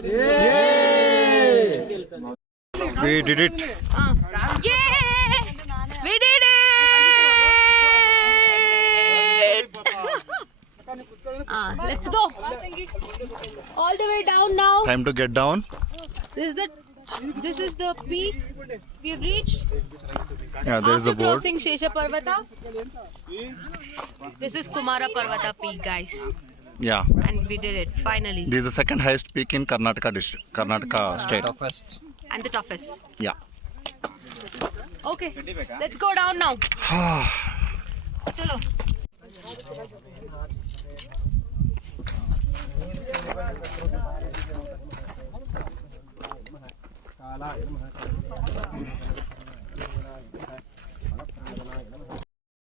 We did it. Yay! We did it! Let's go. All the way down now. Time to get down. This is the peak we have reached. Yeah, there is a After board. crossing Shesha Parvata. This is Kumara Parvatha peak, guys. Yeah. And we did it finally. This is the second highest peak in Karnataka district, Karnataka state. And the toughest. Yeah. Okay, let's go down now. Chalo.